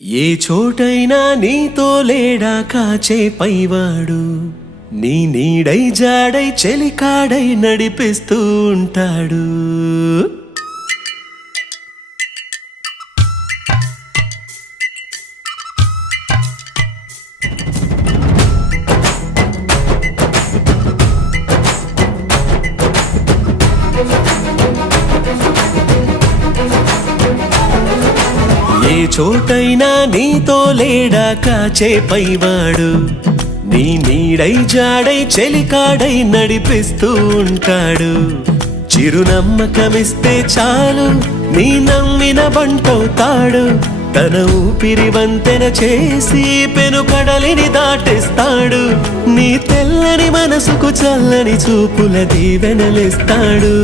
ఏ చోటైనా నీతో లేడా కాచే పైవాడు, నీ నీడై జాడై చెలికాడై నడిపిస్తూ ఉంటాడు. ఏ చోటైనా నీతో లేడా కాచే పైవాడు, నీ నీడై జాడై చెలికాడై నడిపిస్తూ ఉంటాడు. చిరునమ్మకమిస్తే చాలు నీ నమ్మిన బంటవుతాడు. తన ఊపిరి వంతెన చేసి పెను కడలిని దాటిస్తాడు. నీ తెల్లని మనసుకు చల్లని చూపుల దీవెనలిస్తాడు.